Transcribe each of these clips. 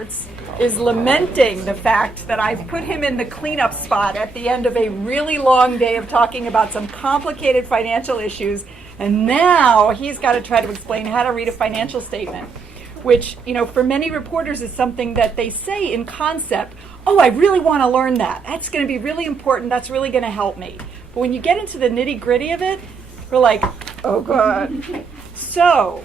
Roberts is lamenting the fact that I put him in the cleanup spot at the end of a really long day of talking about some complicated financial issues, and now he's got to try to explain how to read a financial statement, which, for many reporters is something that they say in concept, oh, I really want to learn that. That's going to be really important. That's really going to help me. But when you get into the nitty-gritty of it, we're like, oh, God. So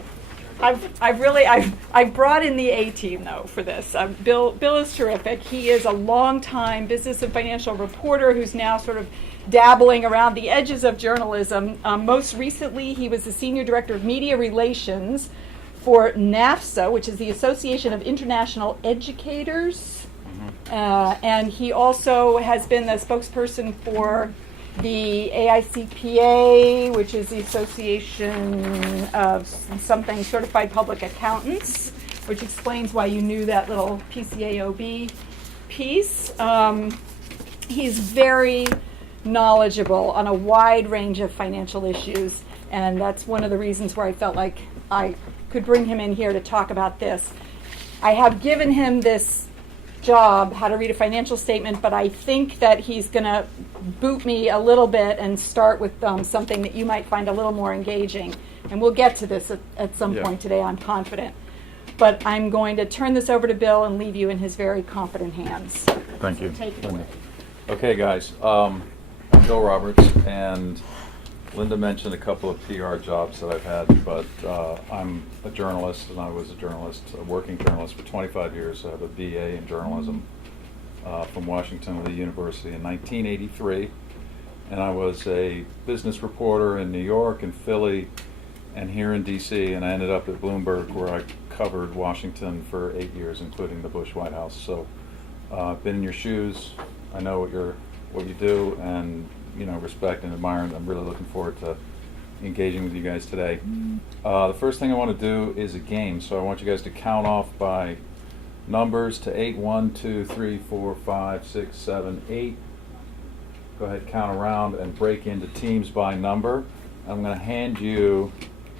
I've brought in the A team though for this. Bill is terrific. He is a longtime business and financial reporter who's now sort of dabbling around the edges of journalism. Most recently, he was the senior director of media relations for NAFSA, which is the Association of International Educators, and he also has been the spokesperson for the AICPA, which is the Association of something Certified Public Accountants, which explains why you knew that little PCAOB piece. He's very knowledgeable on a wide range of financial issues, and that's one of the reasons where I felt like I could bring him in here to talk about this. I have given him this job, how to read a financial statement, but I think that he's going to boot me a little bit and start with something that you might find a little more engaging. And we'll get to this at some point today, I'm confident. But I'm going to turn this over to Bill and leave you in his very competent hands. Thank you. Take it away. Okay, guys. I'm Bill Roberts, and Linda mentioned a couple of PR jobs that I've had, but I'm a journalist, and I was a working journalist for 25 years. I have a BA in journalism from Washington Lee University in 1983, and I was a business reporter in New York and Philly and here in DC, and I ended up at Bloomberg, where I covered Washington for 8 years, including the Bush White House. So I've been in your shoes. I know what you do, and respect and admire, and I'm really looking forward to engaging with you guys today. The first thing I want to do is a game, so I want you guys to count off by numbers to 8. 1, 2, 3, 4, 5, 6, 7, 8. Go ahead, count around and break into teams by number. I'm going to hand you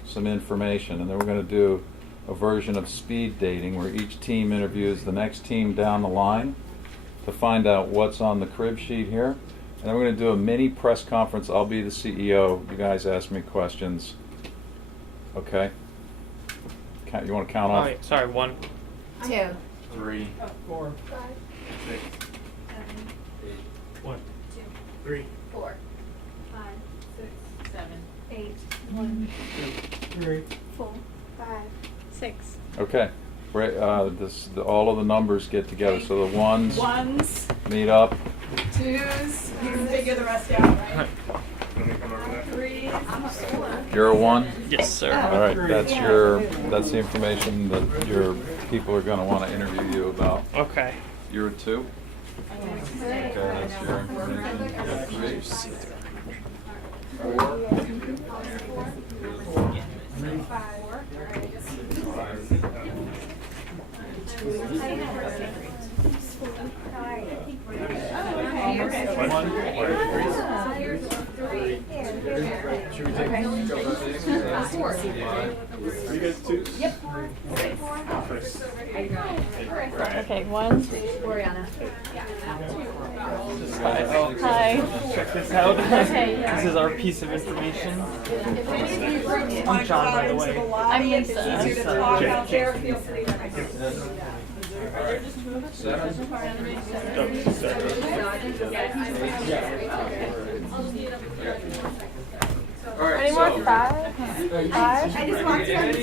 some information, and then we're going to do a version of speed dating where each team interviews the next team down the line to find out what's on the crib sheet here. And then we're going to do a mini press conference. I'll be the CEO. You guys ask me questions. Okay? You want to count off? Wait, sorry, 1, 2, 3, 4, 5, 6, 7, 1, 2, 3, 4, 5, 6, 7, 8, 1, 2, 3, 4, 5, 6. Okay. All of the numbers get together. So the ones meet up. Twos, you can figure the rest out, right? Threes. You're a 1? Yes, sir. All right. That's the information that your people are going to want to interview you about. Okay. You're a 2? Okay, that's your information. You're a 3. Okay, 1. Oriana. Hi. Check this out. Okay, yeah. This is our piece of information. If any of you groups want to John, go by out the into way. the lobby, if it's easier to talk out there, feel free to Any more? 5? 5? I just walked in. This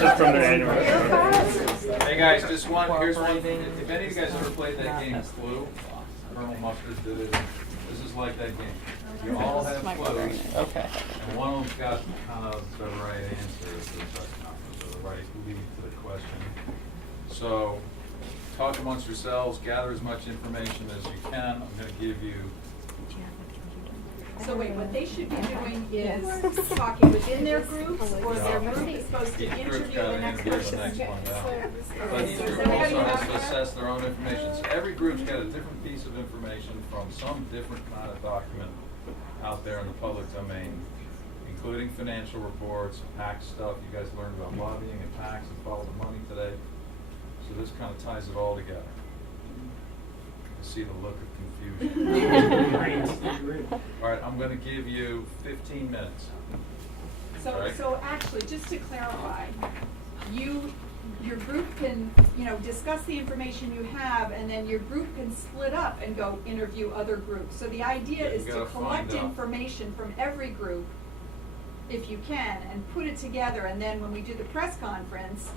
is from the annual. Hey guys, here's one thing. If any of you guys ever played that game Clue, Colonel Mustard did it. This is like that game. You all have clues. Okay. And one of them's got kind of the right answer to the press conference, or the right lead to the question. So talk amongst yourselves, gather as much information as you can. I'm going to give you. So wait, what they should be doing is talking within their groups, or their group is supposed to Each group's interview got the to next interview the person. next one down. But each group also has to assess their own information. So every group's got a different piece of information from some different kind of document out there in the public domain, including financial reports, PAC stuff. You guys learned about lobbying and PACs and follow the money today. So this kind of ties it all together. I see the look of confusion. All right, I'm going to give you 15 minutes. So, Right. so actually, just to clarify, your group can, discuss the information you have, and then your group can split up and go interview other groups. So the idea Yeah, you is to gotta collect find out. information from every group, if you can, and put it together, and then when we do the press conference,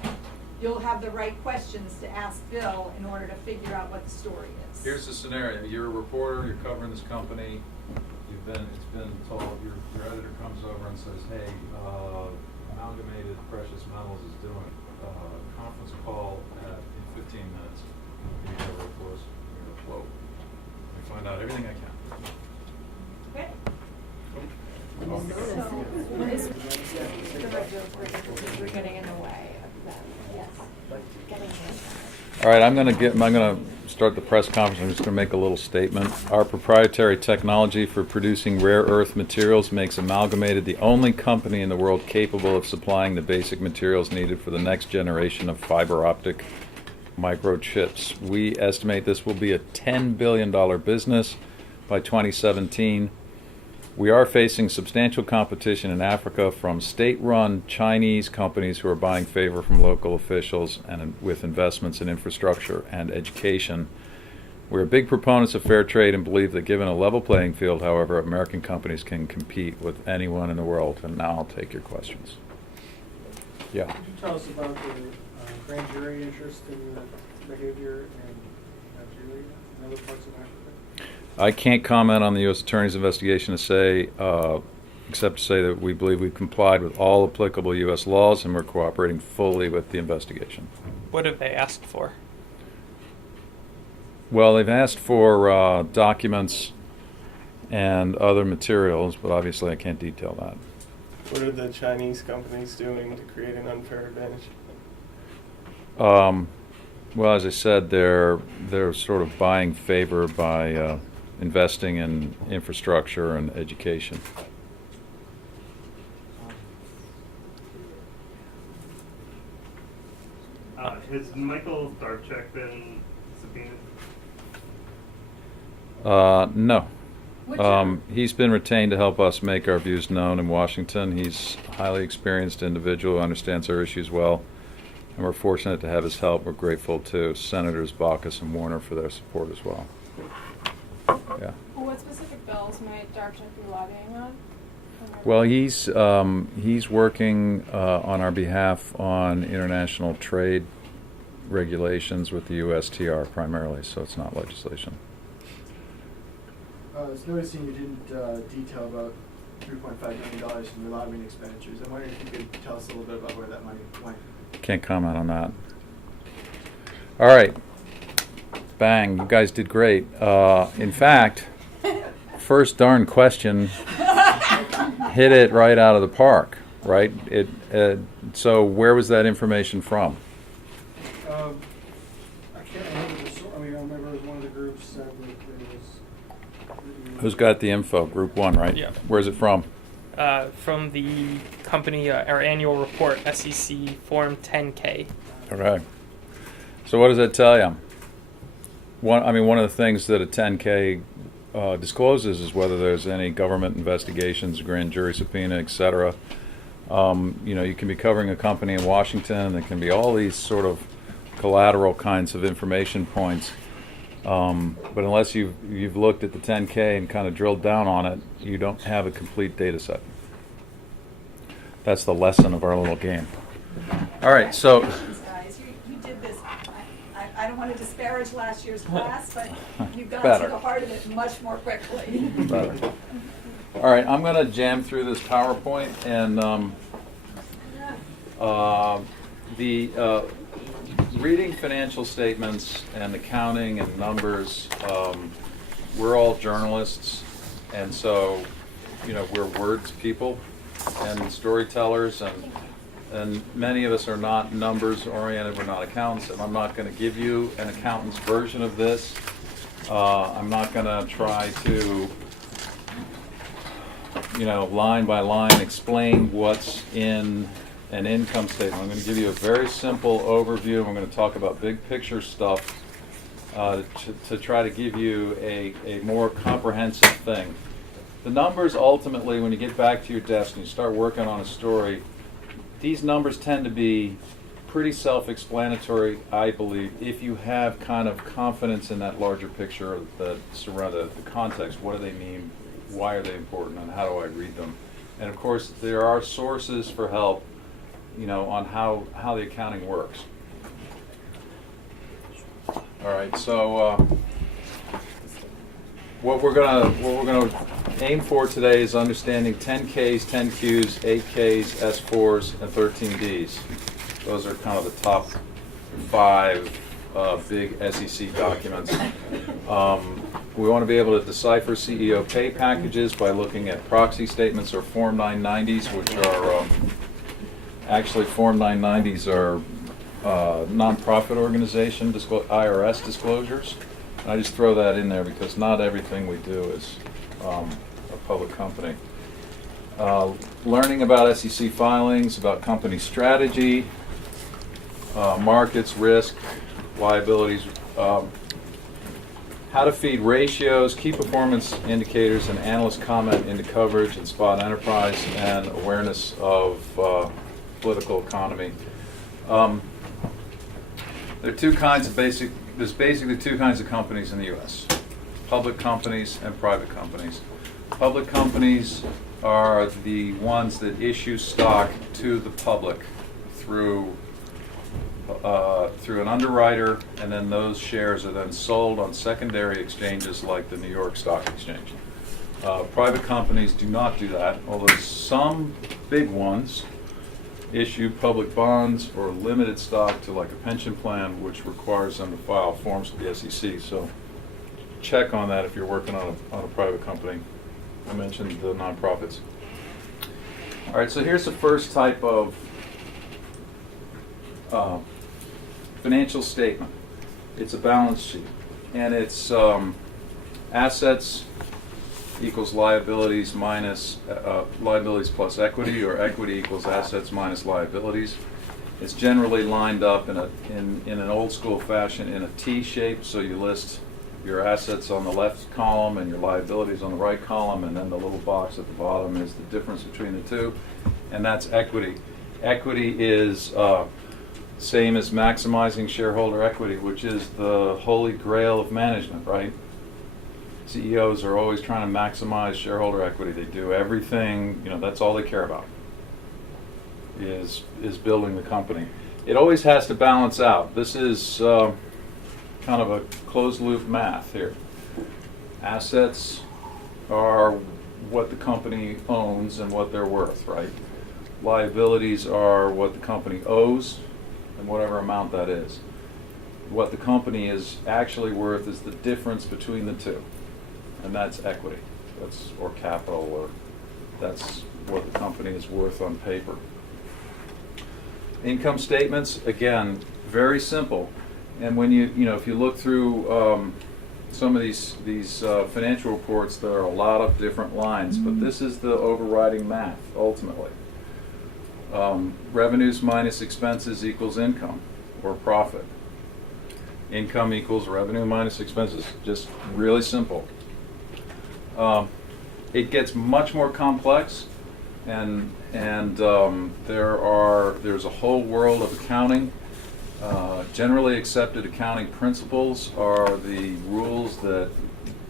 you'll have the right questions to ask Bill in order to figure out what the story is. Here's the scenario. You're a reporter, you're covering this company, it's been told, your editor comes over and says, hey, Amalgamated Precious Metals is doing a conference call in 15 minutes. Can you cover it for us? You're going to float. Let me find out everything I can. Okay? We're getting in the way of them. Yes. Getting in. All right, I'm going to start the press conference. I'm just going to make a little statement. Our proprietary technology for producing rare earth materials makes Amalgamated the only company in the world capable of supplying the basic materials needed for the next generation of fiber optic microchips. We estimate this will be a $10 billion business by 2017. We are facing substantial competition in Africa from state-run Chinese companies who are buying favor from local officials and with investments in infrastructure and education. We're big proponents of fair trade and believe that given a level playing field, however, American companies can compete with anyone in the world. And now I'll take your questions. Yeah. Could you tell us about the grand jury interest in behavior in Nigeria and other parts of Africa? I can't comment on the U.S. Attorney's investigation except to say that we believe we've complied with all applicable U.S. laws and we're cooperating fully with the investigation. What have they asked for? Well, they've asked for documents and other materials, but obviously I can't detail that. What are the Chinese companies doing to create an unfair advantage? Well, as I said, they're sort of buying favor by investing in infrastructure and education. Has Michael Darchek been subpoenaed? No. What's your- He's been retained to help us make our views known in Washington. He's a highly experienced individual who understands our issues well, and we're fortunate to have his help. We're grateful to Senators Baucus and Warner for their support as well. Yeah. What specific bills might Darchuk be lobbying on? Well, he's working on our behalf on international trade regulations with the USTR primarily, so it's not legislation. I was noticing you didn't detail about $3.5 million in your lobbying expenditures. I'm wondering if you could tell us a little bit about where that money went. Can't comment on that. All right. Bang, you guys did great. In fact, first darn question hit it right out of the park, right? So where was that information from? I can't remember the source. I remember one of the groups said that there was... Who's got the info? Group 1, right? Yeah. Where's it from? From the company, our annual report, SEC Form 10K. Okay. So what does that tell you? One of the things that a 10K discloses is whether there's any government investigations, grand jury subpoena, etc. You can be covering a company in Washington, and there can be all these sort of collateral kinds of information points. But unless you've looked at the 10K and kind of drilled down on it, you don't have a complete data set. That's the lesson of our little game. All right, so Guys, you did this. I don't want to disparage last year's class, but you got Better. to the heart of it much more quickly. better. All right, I'm going to jam through this PowerPoint, and reading financial statements and accounting and numbers, we're all journalists, and so we're words people and storytellers, and many of us are not numbers oriented. We're not accountants, and I'm not going to give you an accountant's version of this. I'm not going to try to line by line explain what's in an income statement. I'm going to give you a very simple overview. I'm going to talk about big picture stuff to try to give you a more comprehensive thing. The numbers ultimately, when you get back to your desk and you start working on a story, these numbers tend to be pretty self-explanatory, I believe, if you have kind of confidence in that larger picture that surround the context. What do they mean? Why are they important? And how do I read them? And of course, there are sources for help, on how the accounting works. All right, so what we're gonna aim for today is understanding 10Ks, 10Qs, 8Ks, S4s, and 13Ds. Those are kind of the top 5 big SEC documents. We want to be able to decipher CEO pay packages by looking at proxy statements or Form 990s, which are actually Form 990s are nonprofit organization IRS disclosures. And I just throw that in there because not everything we do is a public company. Learning about SEC filings, about company strategy, markets, risk, liabilities, how to feed ratios, key performance indicators, and analyst comment into coverage and spot enterprise, and awareness of political economy. There's basically two kinds of companies in the U.S. Public companies and private companies. Public companies are the ones that issue stock to the public through an underwriter, and then those shares are then sold on secondary exchanges like the New York Stock Exchange. Private companies do not do that, although some big ones issue public bonds or limited stock to like a pension plan, which requires them to file forms with the SEC. So check on that if you're working on a private company. I mentioned the nonprofits. All right, so here's the first type of financial statement. It's a balance sheet, and it's assets equals liabilities minus liabilities plus equity, or equity equals assets minus liabilities. It's generally lined up in an old school fashion in a T shape, so you list your assets on the left column and your liabilities on the right column, and then the little box at the bottom is the difference between the two, and that's equity. Equity is same as maximizing shareholder equity, which is the holy grail of management, right? CEOs are always trying to maximize shareholder equity. They do everything, that's all they care about is building the company. It always has to balance out. This is kind of a closed loop math here. Assets are what the company owns and what they're worth, right? Liabilities are what the company owes and whatever amount that is. What the company is actually worth is the difference between the two, and that's equity. Or capital, or that's what the company is worth on paper. Income statements, again, very simple. And when if you look through some of these financial reports, there are a lot of different lines, but this is the overriding math ultimately. Revenues minus expenses equals income or profit. Income equals revenue minus expenses. Just really simple. It gets much more complex, and there's a whole world of accounting. Generally accepted accounting principles are the rules that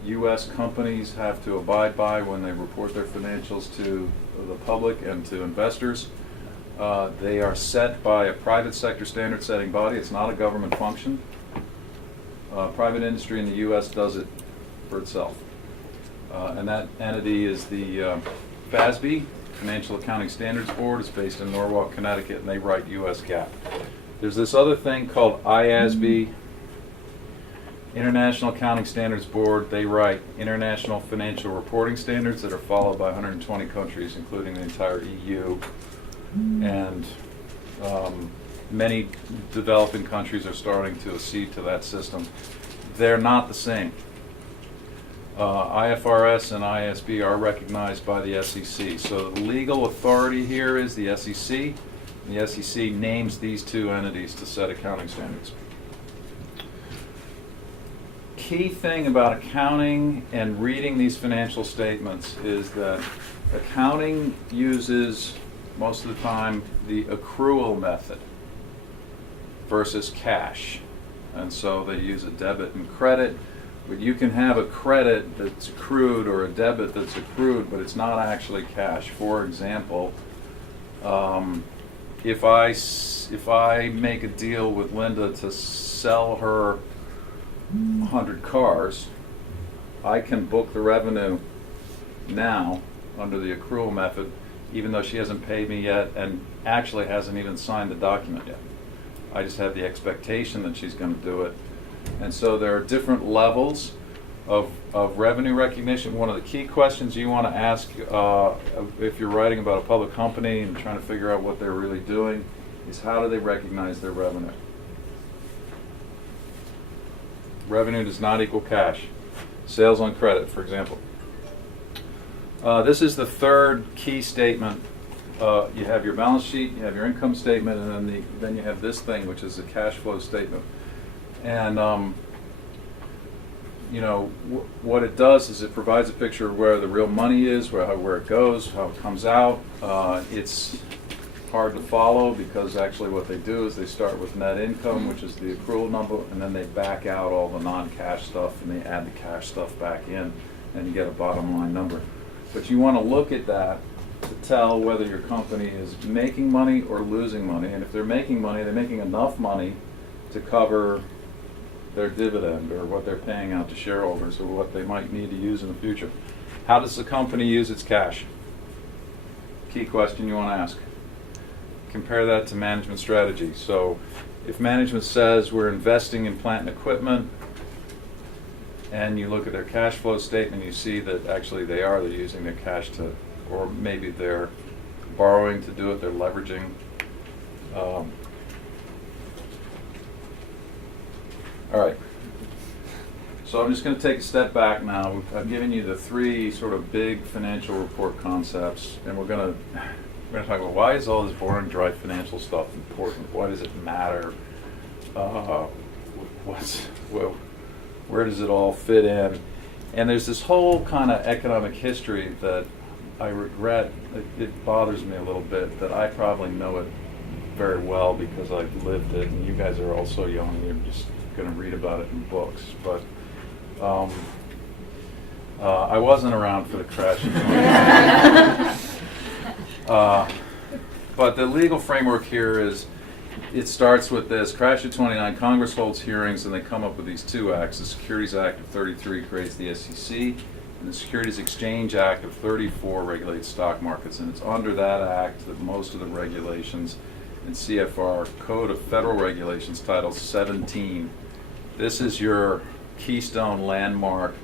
U.S. companies have to abide by when they report their financials to the public and to investors. They are set by a private sector standard setting body. It's not a government function. Private industry in the U.S. does it for itself. And that entity is the FASB, Financial Accounting Standards Board. It's based in Norwalk, Connecticut, and they write U.S. GAAP. There's this other thing called IASB, International Accounting Standards Board. They write international financial reporting standards that are followed by 120 countries, including the entire EU. And many developing countries are starting to accede to that system. They're not the same. IFRS and IASB are recognized by the SEC. So the legal authority here is the SEC. The SEC names these two entities to set accounting standards. Key thing about accounting and reading these financial statements is that accounting uses, most of the time, the accrual method versus cash. And so they use a debit and credit. But you can have a credit that's accrued or a debit that's accrued, but it's not actually cash. For example, if I make a deal with Linda to sell her 100 cars, I can book the revenue now under the accrual method, even though she hasn't paid me yet and actually hasn't even signed the document yet. I just have the expectation that she's going to do it. And so there are different levels of revenue recognition. One of the key questions you want to ask if you're writing about a public company and trying to figure out what they're really doing is how do they recognize their revenue? Revenue does not equal cash. Sales on credit, for example. This is the third key statement. You have your balance sheet, you have your income statement, and then you have this thing, which is a cash flow statement. And what it does is it provides a picture of where the real money is, where it goes, how it comes out. It's hard to follow because actually what they do is they start with net income, which is the accrual number, and then they back out all the non-cash stuff and they add the cash stuff back in, and you get a bottom line number. But you want to look at that to tell whether your company is making money or losing money. And if they're making money, they're making enough money to cover their dividend or what they're paying out to shareholders or what they might need to use in the future. How does the company use its cash? Key question you want to ask. Compare that to management strategy. So if management says we're investing in plant and equipment, and you look at their cash flow statement, you see that actually they're using their cash to, or maybe they're borrowing to do it, they're leveraging. All right, so I'm just going to take a step back now. I've given you the three sort of big financial report concepts, and we're going to talk about why is all this boring, dry financial stuff important? Why does it matter? Where does it all fit in? And there's this whole kind of economic history that I regret. It bothers me a little bit that I probably know it very well because I've lived it, and you guys are all so young. You're just going to read about it in books, but I wasn't around for the crash. But the legal framework here is, it starts with this: crash of 29, Congress holds hearings and they come up with these two acts. The Securities Act of 33 creates the SEC, and the Securities Exchange Act of 34 regulates stock markets, and it's under that act that most of the regulations in CFR, Code of Federal Regulations, Title 17. This is your keystone landmark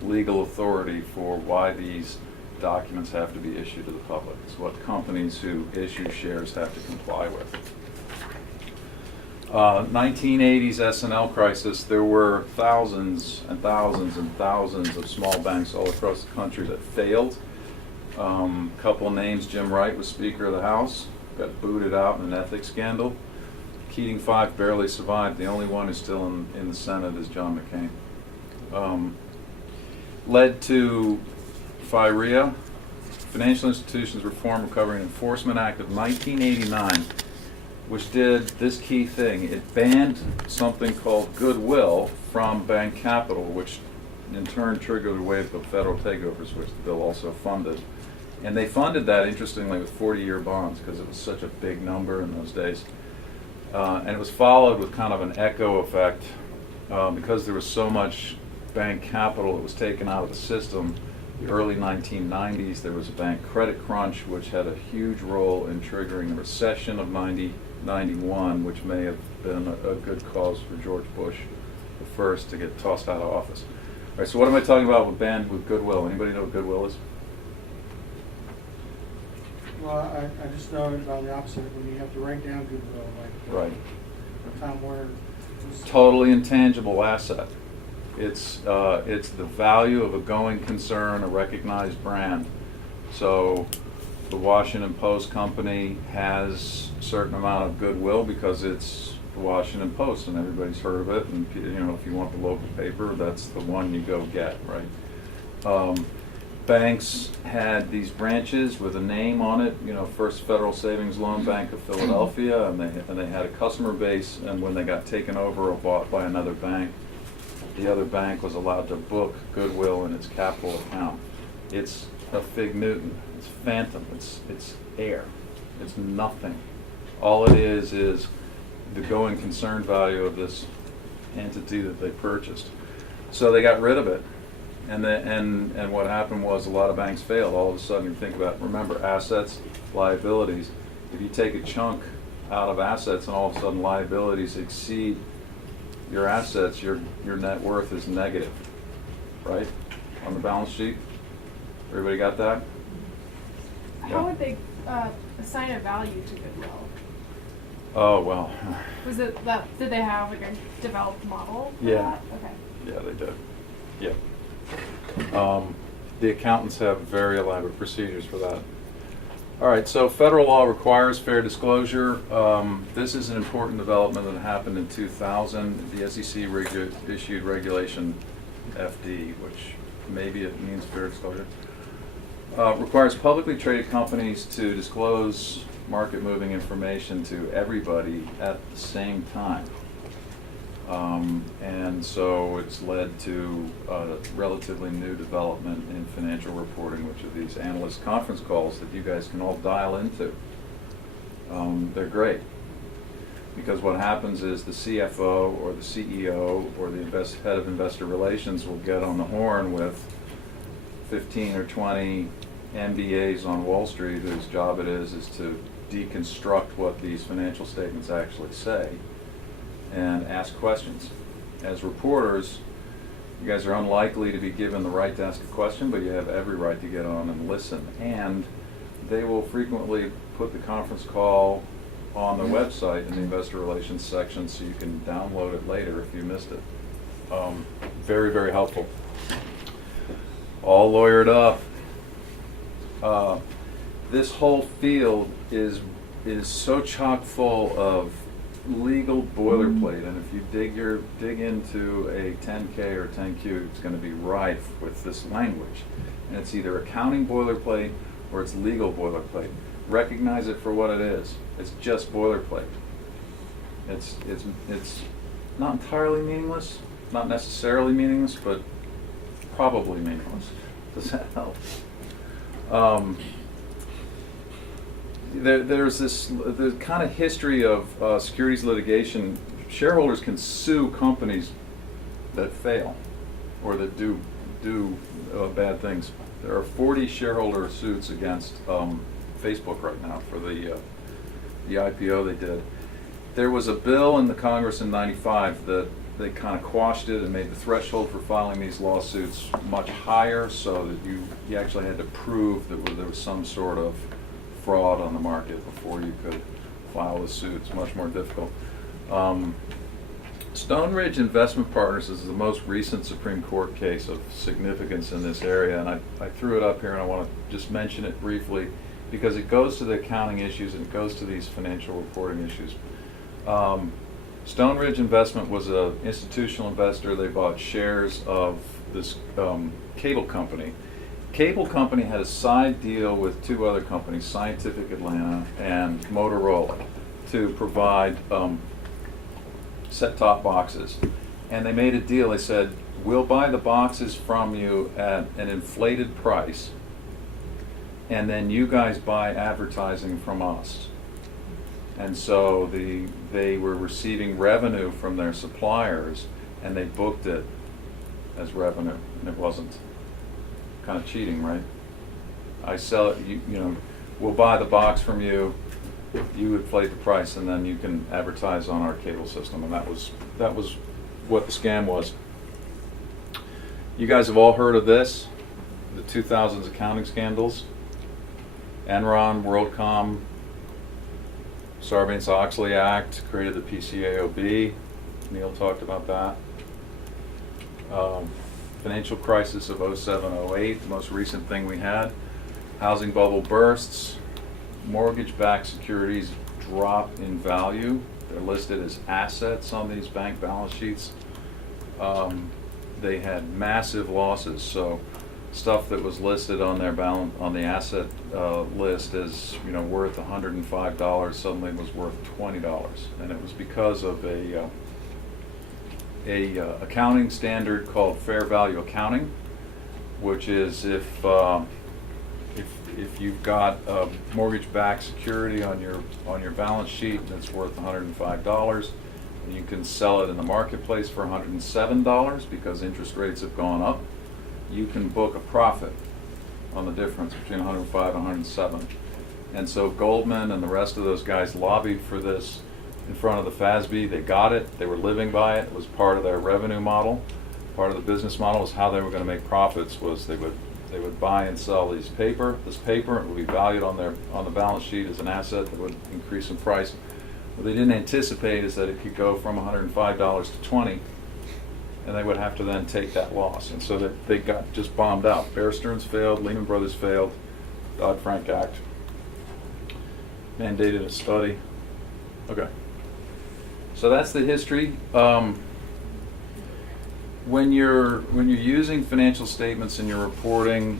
legal authority for why these documents have to be issued to the public. It's what companies who issue shares have to comply with. 1980s S&L crisis, there were thousands and thousands and thousands of small banks all across the country that failed. Couple names: Jim Wright was Speaker of the House, got booted out in an ethics scandal. Keating 5 barely survived. The only one who's still in the Senate is John McCain. Led to FIREA, Financial Institutions Reform, Recovery, and Enforcement Act of 1989, which did this key thing. It banned something called goodwill from bank capital, which in turn triggered a wave of federal takeovers, which the bill also funded. And they funded that, interestingly, with 40-year bonds because it was such a big number in those days. And it was followed with kind of an echo effect because there was so much bank capital that was taken out of the system. The early 1990s, there was a bank credit crunch, which had a huge role in triggering the recession of 90-91, which may have been a good cause for George Bush the first to get tossed out of office. All right, so what am I talking about with goodwill? Anybody know what goodwill is? Well, I just know about the opposite when you have to write down goodwill, like Right. Tom Warner. Totally intangible asset. It's the value of a going concern, a recognized brand. So the Washington Post company has a certain amount of goodwill because it's the Washington Post and everybody's heard of it, and if you want the local paper, that's the one you go get, right? Banks had these branches with a name on it, First Federal Savings Loan Bank of Philadelphia, and they had a customer base, and when they got taken over or bought by another bank, the other bank was allowed to book goodwill in its capital account. It's a fig Newton, it's phantom, it's air, it's nothing. All it is the going concern value of this entity that they purchased. So they got rid of it. And what happened was a lot of banks failed. All of a sudden, you think about, remember, assets, liabilities. If you take a chunk out of assets and all of a sudden liabilities exceed your assets, your net worth is negative, right? On the balance sheet. Everybody got that? How would they assign a value to goodwill? Oh, well. Was it that? Did they have like a developed model for Yeah. that? Okay. Yeah, they did. Yeah. The accountants have very elaborate procedures for that. All right, so federal law requires fair disclosure. This is an important development that happened in 2000. The SEC issued Regulation FD, which maybe it means fair disclosure. Requires publicly traded companies to disclose market-moving information to everybody at the same time. And so it's led to a relatively new development in financial reporting, which are these analyst conference calls that you guys can all dial into. They're great, because what happens is the CFO or the CEO or the head of investor relations will get on the horn with 15 or 20 MBAs on Wall Street whose job it is to deconstruct what these financial statements actually say and ask questions. As reporters, you guys are unlikely to be given the right to ask a question, but you have every right to get on and listen. And they will frequently put the conference call on the website in the investor relations section so you can download it later if you missed it. Very, very helpful. All lawyered up. This whole field is so chock full of legal boilerplate, and if you dig into a 10K or 10Q, it's going to be rife with this language, and it's either accounting boilerplate or it's legal boilerplate. Recognize it for what it is. It's just boilerplate. It's not entirely meaningless, not necessarily meaningless, but probably meaningless. Does that help? There's the kind of history of securities litigation. Shareholders can sue companies that fail or that do bad things. There are 40 shareholder suits against Facebook right now for the IPO they did. There was a bill in the Congress in '95 that they kind of quashed it and made the threshold for filing these lawsuits much higher, so that you actually had to prove that there was some sort of fraud on the market before you could file the suit. It's much more difficult. Stone Ridge Investment Partners is the most recent Supreme Court case of significance in this area, and I threw it up here and I want to just mention it briefly because it goes to the accounting issues and it goes to these financial reporting issues. Stone Ridge Investment was an institutional investor. They bought shares of this cable company. Cable company had a side deal with two other companies, Scientific Atlanta and Motorola, to provide set-top boxes. And they made a deal. They said, we'll buy the boxes from you at an inflated price, and then you guys buy advertising from us. And so they were receiving revenue from their suppliers, and they booked it as revenue, and it wasn't. Kind of cheating, right? I sell it, we'll buy the box from you, you inflate the price, and then you can advertise on our cable system, and that was what the scam was. You guys have all heard of this, the 2000s accounting scandals, Enron, WorldCom, Sarbanes-Oxley Act created the PCAOB. Neil talked about that. Financial crisis of 07-08, the most recent thing we had. housing bubble bursts, mortgage-backed securities drop in value. They're listed as assets on these bank balance sheets. They had massive losses, so stuff that was listed on their on the asset list as worth $105 suddenly was worth $20, and it was because of a accounting standard called fair value accounting, which is if you've got a mortgage-backed security on your balance sheet that's worth $105, and you can sell it in the marketplace for $107 because interest rates have gone up, you can book a profit on the difference between 105 and 107. And so Goldman and the rest of those guys lobbied for this in front of the FASB. They got it. They were living by it. It was part of their revenue model. Part of the business model was how they were going to make profits. Was they would buy and sell this paper. It would be valued on the balance sheet as an asset that would increase in price. What they didn't anticipate is that it could go from $105 to $20, and they would have to then take that loss. And so that they got just bombed out. Bear Stearns failed, Lehman Brothers failed, Dodd-Frank Act mandated a study. Okay. So that's the history. When you're using financial statements in your reporting,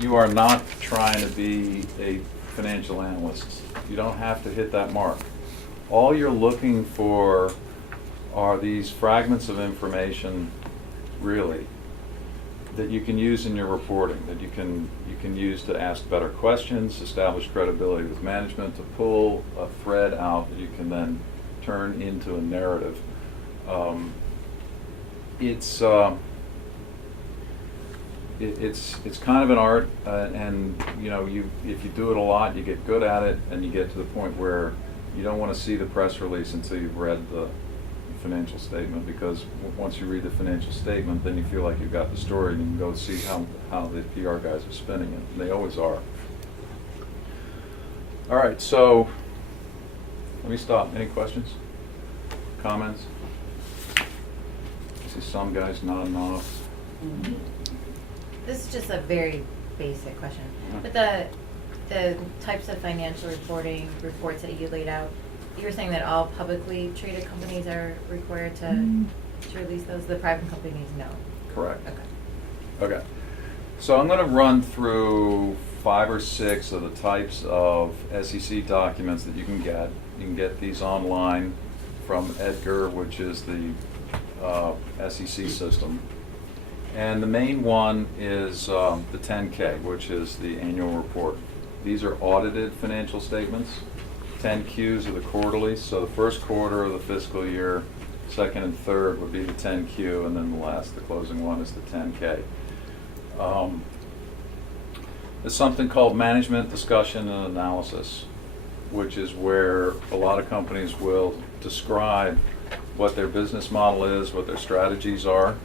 you are not trying to be a financial analyst. You don't have to hit that mark. All you're looking for are these fragments of information, really, that you can use in your reporting, that you can use to ask better questions, establish credibility with management, to pull a thread out that you can then turn into a narrative. It's kind of an art, and if you do it a lot, you get good at it, and you get to the point where you don't want to see the press release until you've read the financial statement, because once you read the financial statement, then you feel like you've got the story, and you can go see how the PR guys are spinning it, and they always are. All right, so let me stop. Any questions? Comments? I see some guys nodding off. This is just a very basic question, but the types of financial reports that you laid out, you were saying that all publicly traded companies are required to release those. The private companies, no. Correct. Okay. Okay. So I'm going to run through 5 or 6 of the types of SEC documents that you can get. You can get these online from Edgar, which is the SEC system. And the main one is the 10K, which is the annual report. These are audited financial statements. 10Qs are the quarterly, so the first quarter of the fiscal year, second and third would be the 10Q, and then the closing one is the 10K. There's something called management discussion and analysis, which is where a lot of companies will describe what their business model is, what their strategies are.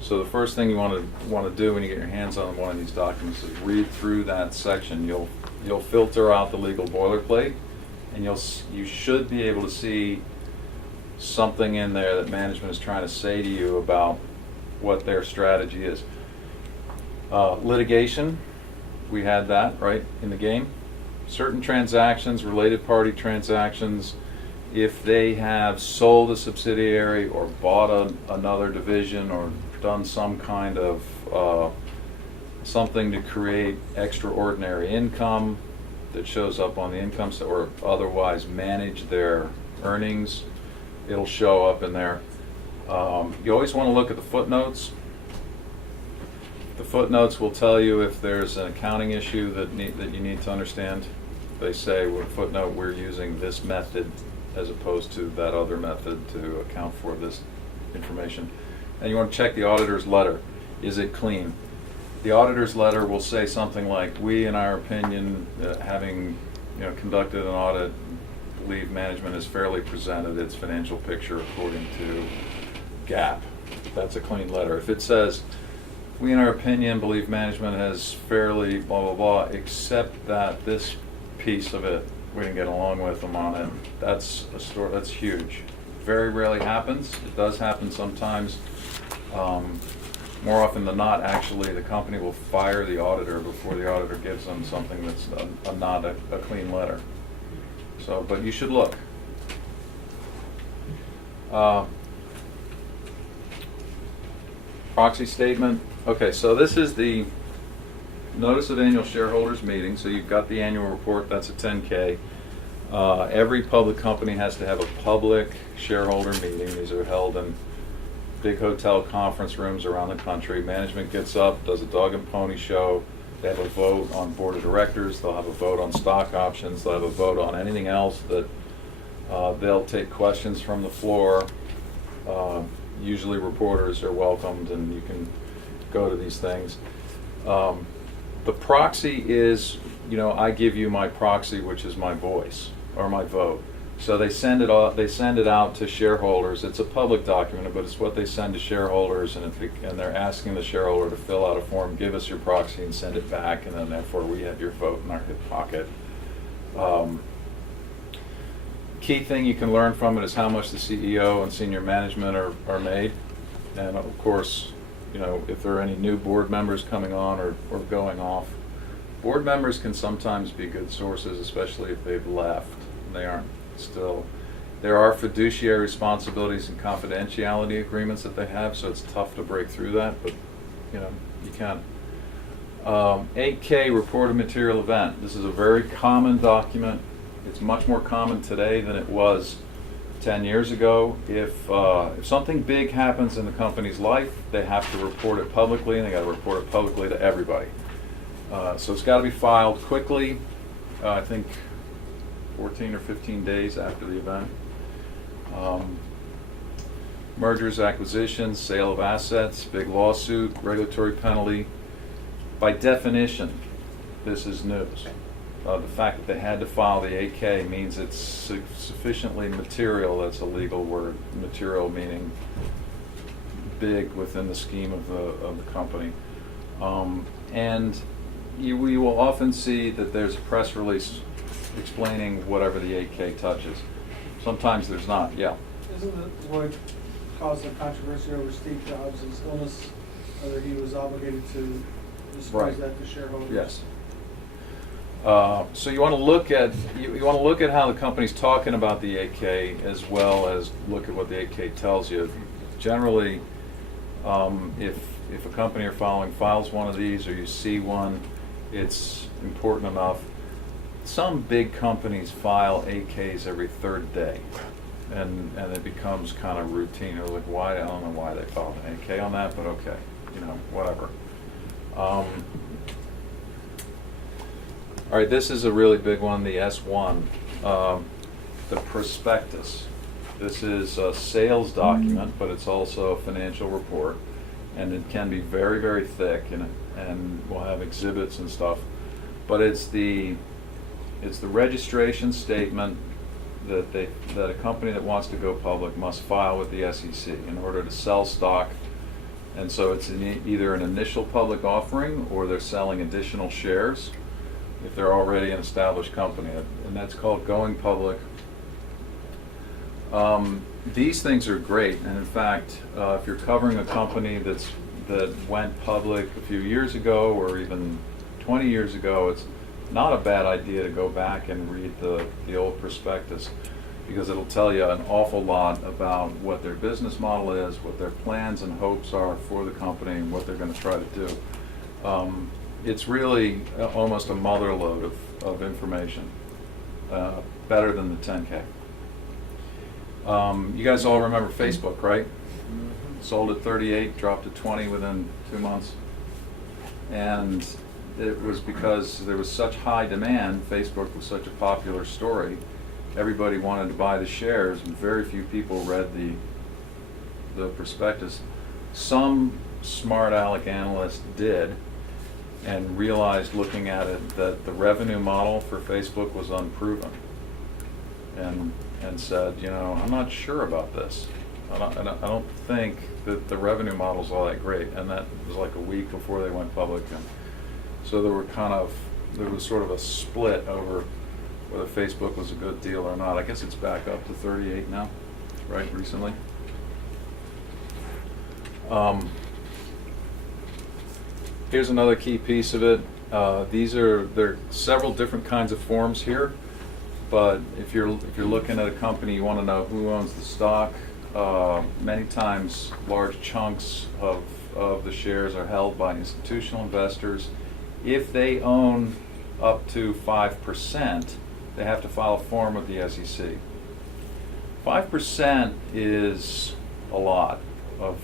So the first thing you want to do when you get your hands on one of these documents is read through that section. You'll filter out the legal boilerplate, and you should be able to see something in there that management is trying to say to you about what their strategy is. Litigation, we had that right in the game. Certain transactions, related party transactions, if they have sold a subsidiary or bought another division or done some kind of something to create extraordinary income that shows up on the income or otherwise manage their earnings, it'll show up in there. You always want to look at the footnotes. The footnotes will tell you if there's an accounting issue that you need to understand. They say, with footnote, we're using this method as opposed to that other method to account for this information. And you want to check the auditor's letter. Is it clean? The auditor's letter will say something like, we, in our opinion, having conducted an audit, believe management has fairly presented its financial picture according to GAAP. That's a clean letter. If it says, we, in our opinion, believe management has fairly blah, blah, blah, except that this piece of it, we didn't get along with them on it, that's a story, that's huge. Very rarely happens. It does happen sometimes. more often than not, actually, the company will fire the auditor before the auditor gives them something that's not a clean letter. So, but you should look. Proxy statement. Okay, so this is the notice of annual shareholders meeting. So you've got the annual report, that's a 10K. Every public company has to have a public shareholder meeting. These are held in big hotel conference rooms around the country. Management gets up, does a dog and pony show. They have a vote on board of directors. They'll have a vote on stock options. They'll have a vote on anything else that they'll take questions from the floor. Usually reporters are welcomed and you can go to these things. The proxy is, I give you my proxy, which is my voice or my vote. So they send it out to shareholders. It's a public document, but it's what they send to shareholders, and they're asking the shareholder to fill out a form, give us your proxy, and send it back, and then therefore we have your vote in our hip pocket. Key thing you can learn from it is how much the CEO and senior management are made, and of course, if there are any new board members coming on or going off. Board members can sometimes be good sources, especially if they've left. They aren't still. There are fiduciary responsibilities and confidentiality agreements that they have, so it's tough to break through that, but you can. 8K reported material event. This is a very common document. It's much more common today than it was 10 years ago. If something big happens in the company's life, they have to report it publicly, and they got to report it publicly to everybody. So it's got to be filed quickly. I think 14 or 15 days after the event. Mergers, acquisitions, sale of assets, big lawsuit, regulatory penalty. By definition, this is news. The fact that they had to file the 8K means it's sufficiently material. That's a legal word. Material meaning big within the scheme of the company. And you will often see that there's a press release explaining whatever the 8K touches. Sometimes there's not, yeah. Isn't it what caused the controversy over Steve Jobs' illness, whether he was obligated to disclose Right. that to shareholders? Yes. So you want to look at how the company's talking about the 8K as well as look at what the 8K tells you. Generally, if a company you're following files one of these or you see one, it's important enough. Some big companies file 8Ks every third day, and it becomes kind of routine. They're like, why? I don't know why they filed an 8K on that, but okay, whatever. All right, this is a really big one, the S1, the prospectus. This is a sales document, but it's also a financial report, and it can be very, very thick, and will have exhibits and stuff. But it's the registration statement that a company that wants to go public must file with the SEC in order to sell stock. And so it's either an initial public offering or they're selling additional shares if they're already an established company, and that's called going public. These things are great, and in fact, if you're covering a company that went public a few years ago or even 20 years ago, it's not a bad idea to go back and read the old prospectus, because it'll tell you an awful lot about what their business model is, what their plans and hopes are for the company, and what they're going to try to do. It's really almost a mother lode of information, better than the 10K. You guys all remember Facebook, right? Sold at 38, dropped to 20 within 2 months. And it was because there was such high demand. Facebook was such a popular story. Everybody wanted to buy the shares, and very few people read the prospectus. Some smart aleck analysts did, and realized looking at it that the revenue model for Facebook was unproven, and said, I'm not sure about this. I don't think that the revenue model's all that great. And that was like a week before they went public, and so there was sort of a split over whether Facebook was a good deal or not. I guess it's back up to 38 now, right, recently. Here's another key piece of it. There are several different kinds of forms here, but if you're looking at a company, you want to know who owns the stock. Many times, large chunks of the shares are held by institutional investors. If they own up to 5%, they have to file a form with the SEC. 5% is a lot of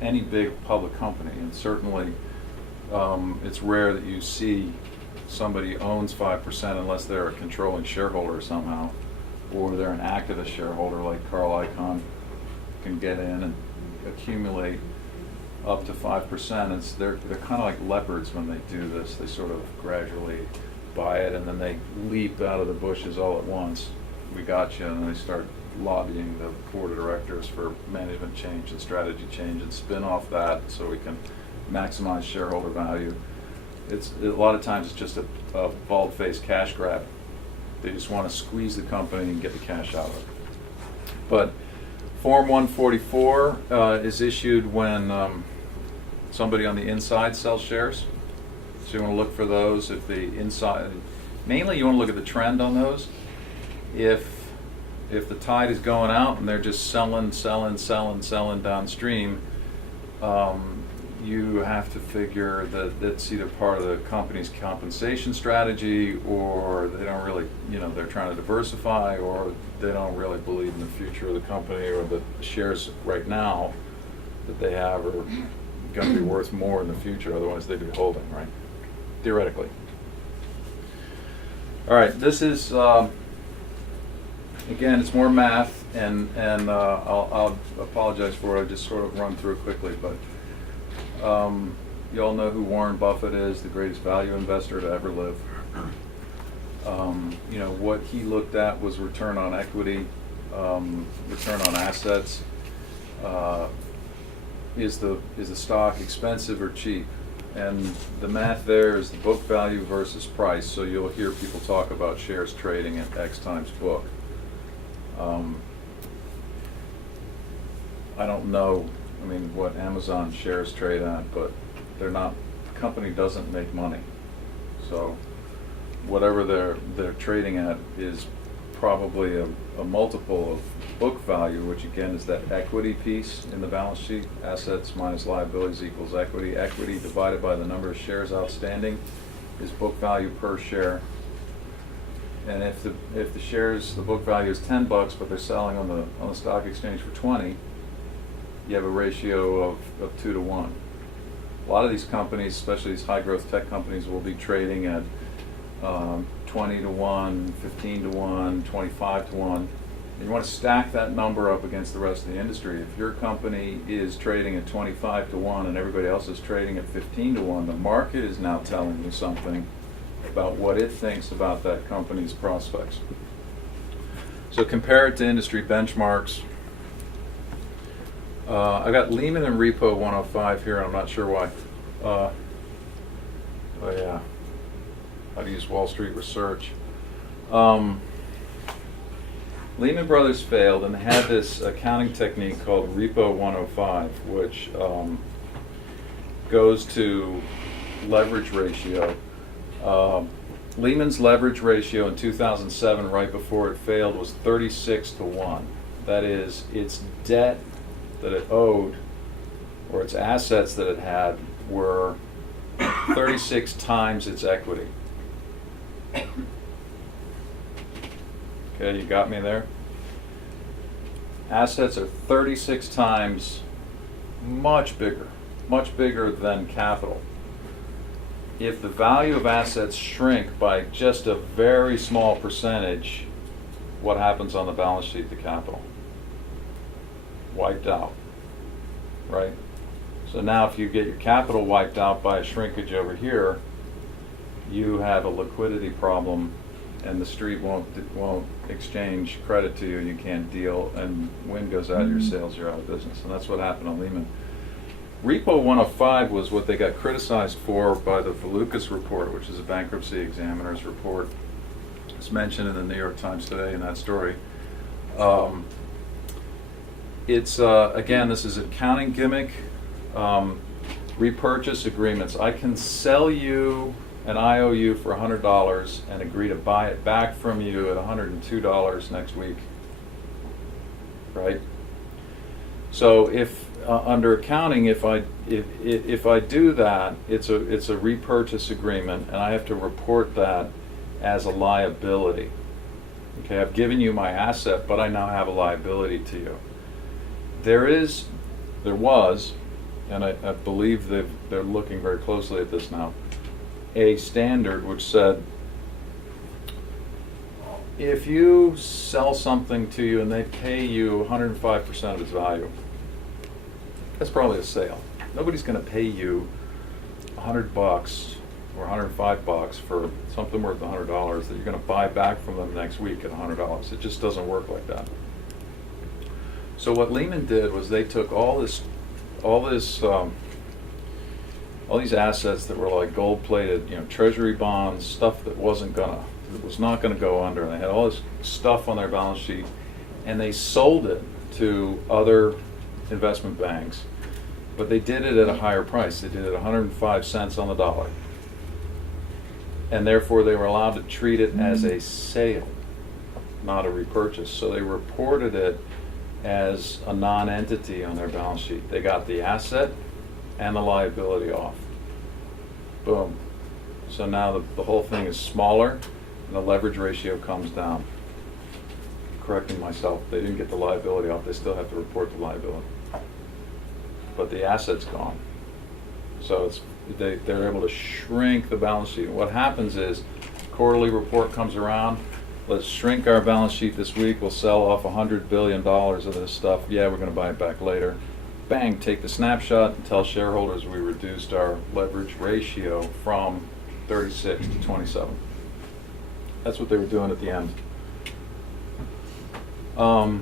any big public company, and certainly it's rare that you see somebody owns 5% unless they're a controlling shareholder somehow, or they're an activist shareholder like Carl Icahn can get in and accumulate up to 5%. They're kind of like leopards when they do this. They sort of gradually buy it and then they leap out of the bushes all at once. We got you, and then they start lobbying the board of directors for management change and strategy change and spin off that so we can maximize shareholder value. A lot of times it's just a bald-faced cash grab. They just want to squeeze the company and get the cash out of it. But Form 144 is issued when somebody on the inside sells shares. So you want to look for those. If the inside, mainly you want to look at the trend on those. If the tide is going out and they're just selling downstream, you have to figure that that's either part of the company's compensation strategy, or they don't really, they're trying to diversify, or they don't really believe in the future of the company, or the shares right now that they have are going to be worth more in the future, otherwise they'd be holding, right? Theoretically. All right, this is, again, it's more math, and I'll apologize for it. I just sort of run through it quickly, but you all know who Warren Buffett is, the greatest value investor to ever live. What he looked at was return on equity, return on assets. Is the stock expensive or cheap? And the math there is the book value versus price. So you'll hear people talk about shares trading at X times book. I don't know, what Amazon shares trade at, but the company doesn't make money. So whatever they're trading at is probably a multiple of book value, which again is that equity piece in the balance sheet. Assets minus liabilities equals equity. Equity divided by the number of shares outstanding is book value per share. And if the book value is $10, but they're selling on the stock exchange for 20, you have a ratio of 2 to 1. A lot of these companies, especially these high growth tech companies, will be trading at 20 to 1, 15 to 1, 25 to 1. And you want to stack that number up against the rest of the industry. If your company is trading at 25 to 1 and everybody else is trading at 15 to 1, the market is now telling you something about what it thinks about that company's prospects. So compare it to industry benchmarks. I got Lehman and Repo 105 here. I'm not sure why. Oh yeah, how to use Wall Street research. Lehman Brothers failed and had this accounting technique called Repo 105, which goes to leverage ratio. Lehman's leverage ratio in 2007, right before it failed, was 36 to 1. That is, its debt that it owed, or its assets that it had, were 36 times its equity. Okay, you got me there? Assets are 36 times much bigger than capital. If the value of assets shrink by just a very small percentage, what happens on the balance sheet to capital? Wiped out, right? So now if you get your capital wiped out by a shrinkage over here, you have a liquidity problem, and the street won't exchange credit to you. You can't deal, and wind goes out of your sails, you're out of business. And that's what happened on Lehman. Repo 105 was what they got criticized for by the Valukas report, which is a bankruptcy examiner's report. It's mentioned in the New York Times today in that story. It's again, this is an accounting gimmick. repurchase agreements. I can sell you an IOU for $100 and agree to buy it back from you at $102 next week, right? So if under accounting, if I do that, it's a repurchase agreement, and I have to report that as a liability. Okay, I've given you my asset, but I now have a liability to you. There was, and I believe they're looking very closely at this now, a standard which said, if you sell something to you and they pay you 105% of its value, that's probably a sale. Nobody's going to pay you $100 or $105 for something worth $100 that you're going to buy back from them next week at $100. It just doesn't work like that. So what Lehman did was they took all these assets that were like gold-plated, treasury bonds, stuff that was not gonna go under, and they had all this stuff on their balance sheet, and they sold it to other investment banks, but they did it at a higher price. They did it 105 cents on the dollar, and therefore they were allowed to treat it as a sale, not a repurchase. So they reported it as a non-entity on their balance sheet. They got the asset and the liability off. Boom. So now the whole thing is smaller and the leverage ratio comes down. Correcting myself, they didn't get the liability off, they still have to report the liability. But the asset's gone. So they're able to shrink the balance sheet. And what happens is, quarterly report comes around, let's shrink our balance sheet this week, we'll sell off $100 billion of this stuff, yeah, we're gonna buy it back later. Bang, take the snapshot and tell shareholders we reduced our leverage ratio from 36 to 27. That's what they were doing at the end. How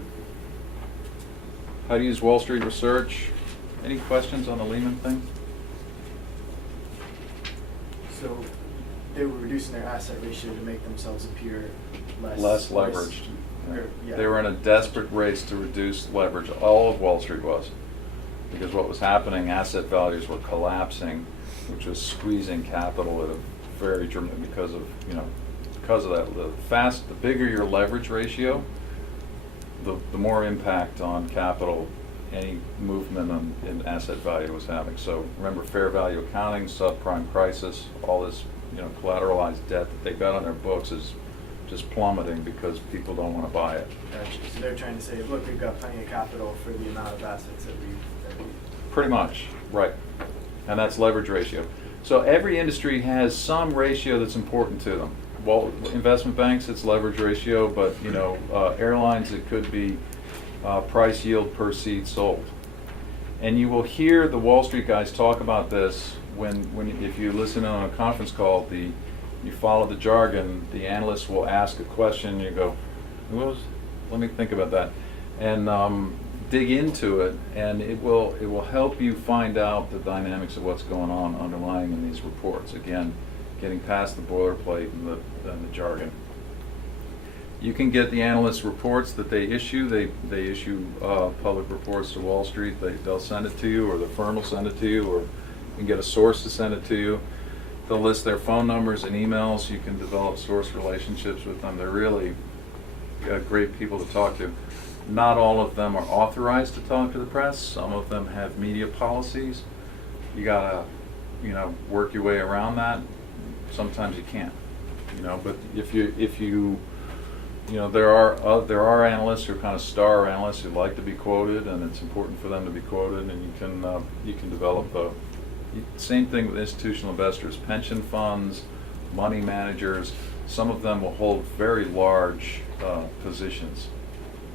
to use Wall Street research? Any questions on the Lehman thing? So they were reducing their asset ratio to make themselves appear Less leveraged. Yeah. They were in a desperate race to reduce leverage. All of Wall Street was. Because what was happening, asset values were collapsing, which was squeezing capital at a very dramatic, because of that. The bigger your leverage ratio, the more impact on capital any movement in asset value was having. So remember, fair value accounting, subprime crisis, all this collateralized debt that they got on their books is just plummeting because people don't want to buy it. Gotcha. So they're trying to say, look, we've got plenty of capital for the amount of assets that we. Pretty much, right. And that's leverage ratio. So every industry has some ratio that's important to them. Well, investment banks, it's leverage ratio, but airlines, it could be price yield per seat sold. And you will hear the Wall Street guys talk about this if you listen on a conference call. You follow the jargon. The analysts will ask a question. You go, let me think about that, and dig into it, and it will help you find out the dynamics of what's going on underlying in these reports. Again, getting past the boilerplate and the jargon. You can get the analyst reports that they issue. They issue public reports to Wall Street. They'll send it to you, or the firm will send it to you, or you can get a source to send it to you. They'll list their phone numbers and emails. You can develop source relationships with them. They're really great people to talk to. Not all of them are authorized to talk to the press. Some of them have media policies. You gotta, work your way around that. Sometimes you can't, But if you, there are analysts who are kind of star analysts who like to be quoted, and it's important for them to be quoted, and you can develop the same thing with institutional investors, pension funds, money managers. Some of them will hold very large positions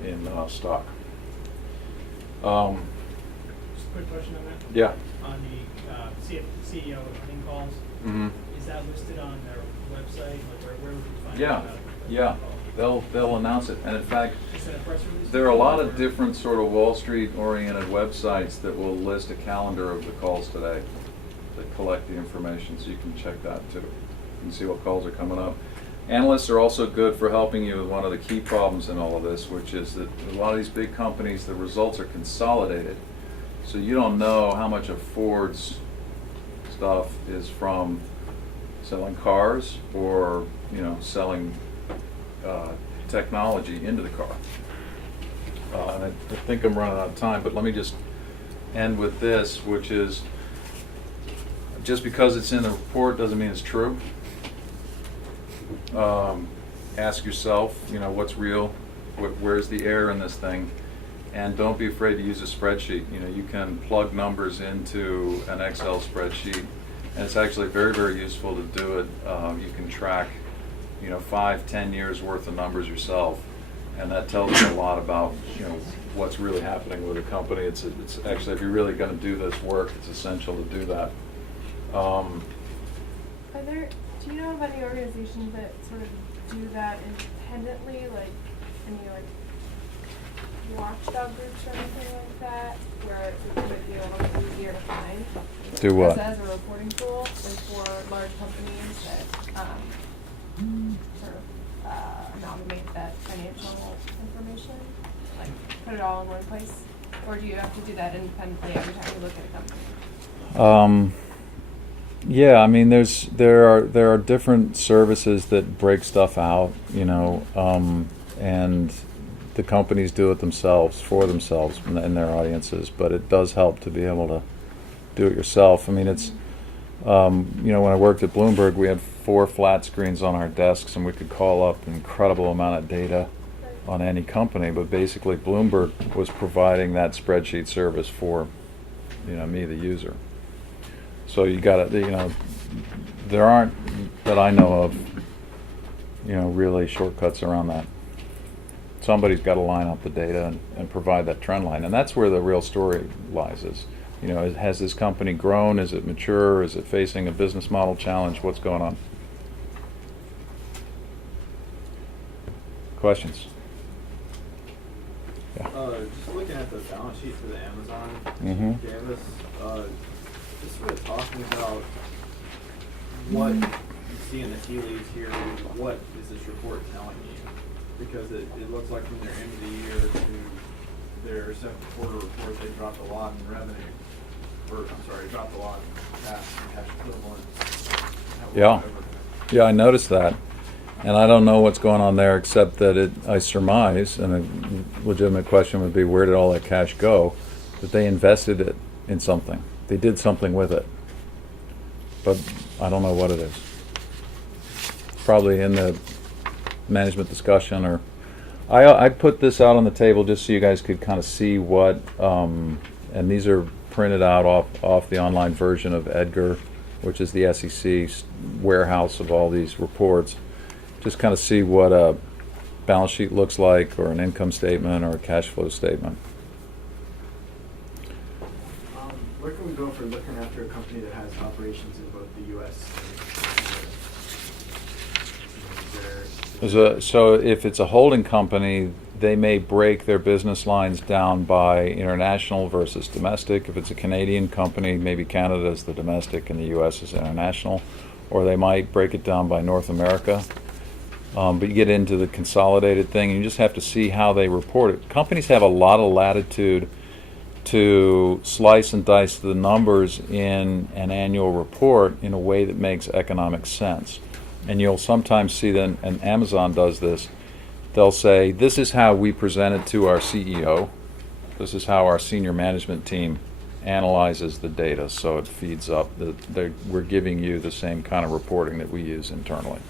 in stock. Just a quick question on that. Yeah. On the CEO earning calls, Mm-hmm. is that listed on their website? Like where would you find Yeah. out about the Yeah. call? They'll announce it, and in fact, Is that a press release? there are a lot of different sort of Wall Street oriented websites that will list a calendar of the calls today that collect the information, so you can check that too. You can see what calls are coming up. Analysts are also good for helping you with one of the key problems in all of this, which is that a lot of these big companies, the results are consolidated, so you don't know how much of Ford's stuff is from selling cars or, you know, selling technology into the car. And I think I'm running out of time, but let me just end with this, which is, just because it's in the report doesn't mean it's true. Ask yourself, you know, what's real, where's the error in this thing, and don't be afraid to use a spreadsheet. You know, you can plug numbers into an Excel spreadsheet, and it's actually very, very useful to do it. You can track, you know, 5-10 years worth of numbers yourself, and that tells you a lot about, you know, what's really happening with a company. It's actually, if you're really going to do this work, it's essential to do that. Do you know of any organizations that sort of do that independently, like any like watchdog groups or anything like that, where it would be a little bit easier to find? Do what? As a reporting tool, and for large companies that sort of amalgamate that financial information, like put it all in one place, or do you have to do that independently every time you look at a company? Yeah, I mean, there are different services that break stuff out, you know, and the companies do it themselves for themselves and their audiences. But it does help to be able to do it yourself. I mean, it's you know, when I worked at Bloomberg, we had 4 flat screens on our desks, and we could call up an incredible amount of data on any company. But basically, Bloomberg was providing that spreadsheet service for, you know, me, the user. So you got to, you know, there aren't, that I know of, you know, really shortcuts around that. Somebody's got to line up the data and provide that trend line, and that's where the real story lies. Is, you know, has this company grown? Is it mature? Is it facing a business model challenge? What's going on? Questions? Yeah. Just looking at the balance sheet for the Amazon Mhm. you gave us, just sort of talking about what you see in the tea leaves here. What is this report telling you? Because it looks like from their end of the year to their second quarter report, they dropped a lot in revenue. Or, I'm sorry, dropped a lot in cash equivalents. Yeah. Yeah, I noticed that. And I don't know what's going on there, except that I surmise, and a legitimate question would be, where did all that cash go? That they invested it in something. They did something with it. But I don't know what it is. Probably in the management discussion, or I put this out on the table just so you guys could kind of see what, and these are printed out off the online version of Edgar, which is the SEC warehouse of all these reports. Just kind of see what a balance sheet looks like, or an income statement, or a cash flow statement. Where can we go for looking after a company that has operations in both the U.S. and Canada? So if it's a holding company, they may break their business lines down by international versus domestic. If it's a Canadian company, maybe Canada is the domestic and the U.S. is international. Or they might break it down by North America. But you get into the consolidated thing, and you just have to see how they report it. Companies have a lot of latitude to slice and dice the numbers in an annual report in a way that makes economic sense. And you'll sometimes see that, and Amazon does this, they'll say, this is how we present it to our CEO. This is how our senior management team analyzes the data, so it feeds up. We're giving you the same kind of reporting that we use internally.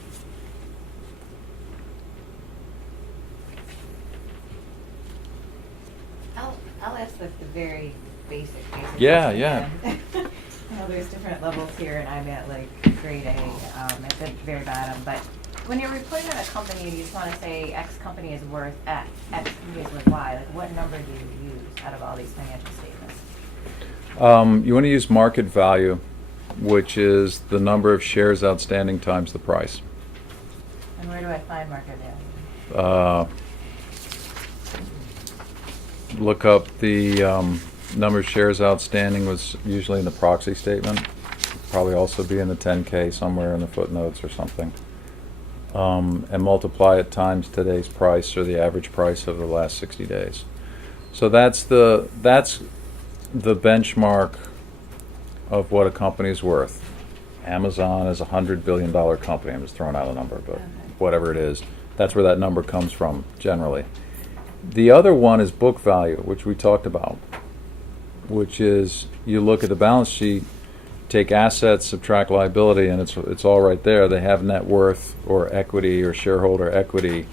I'll ask the very basic Yeah, question yeah. again. I know there's different levels here, and I'm at like grade A at the very bottom. But when you're reporting on a company, you just want to say X company is worth X, X company is worth Y. Like, what number do you use out of all these financial statements? You want to use market value, which is the number of shares outstanding times the price. And where do I find market value? Look up the number of shares outstanding was usually in the proxy statement. Probably also be in the 10K somewhere in the footnotes or something. And multiply it times today's price, or the average price of the last 60 days. So that's the benchmark of what a company is worth. Amazon is $100 billion company. I'm just throwing out a number, but whatever it is, that's where that number comes from generally. The other one is book value, which we talked about, which is you look at the balance sheet, take assets, subtract liability, and it's all right there. They have net worth or equity or shareholder equity,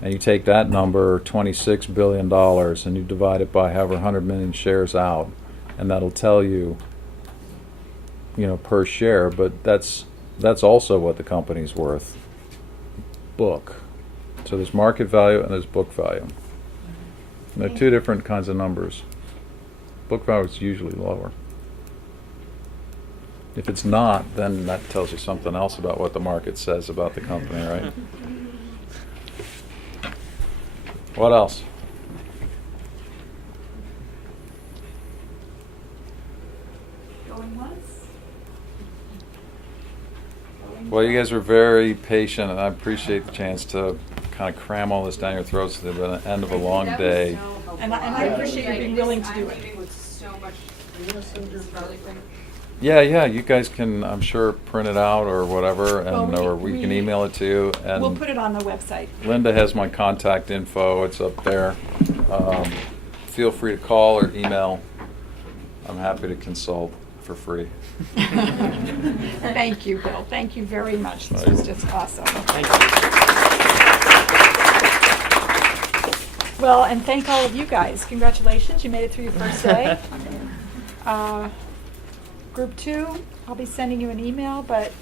and you take that number, $26 billion, and you divide it by however 100 million shares out, and that'll tell you, per share. But that's also what the company's worth. Book. So there's market value and there's book value. And they're two different kinds of numbers. Book value is usually lower. If it's not, then that tells you something else about what the market says about the company, right? What else? Going once? Well, you guys were very patient, and I appreciate the chance to kind of cram all this down your throats at the end of a long day. And I appreciate you being willing to do it. Yeah, you guys can, I'm sure, print it out or whatever, Well, and or we can we- email it to you. And We'll put it on the website. Linda has my contact info. It's up there. Feel free to call or email. I'm happy to consult for free. Thank you, Bill. Thank you very much. This was just awesome. Thank you. Well, and thank all of you guys. Congratulations, you made it through your first day. Group 2, I'll be sending you an email, but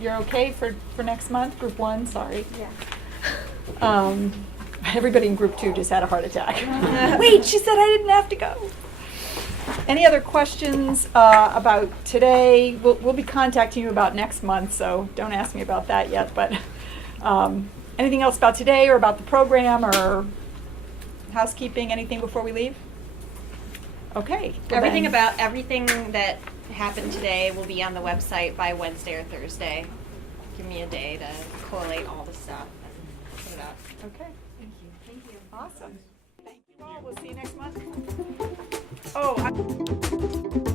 you're okay for next month? Group 1, sorry. Yeah. Everybody in Group 2 just had a heart attack. Wait, she said I didn't have to go. Any other questions about today? We'll be contacting you about next month, so don't ask me about that yet. But anything else about today or about the program or housekeeping, anything before we leave? Okay. well Everything then. about everything that happened today will be on the website by Wednesday or Thursday. Give me a day to collate all the stuff and put it up. Okay. Thank you. Thank you. Awesome. Thank you all. We'll see you next month. Oh,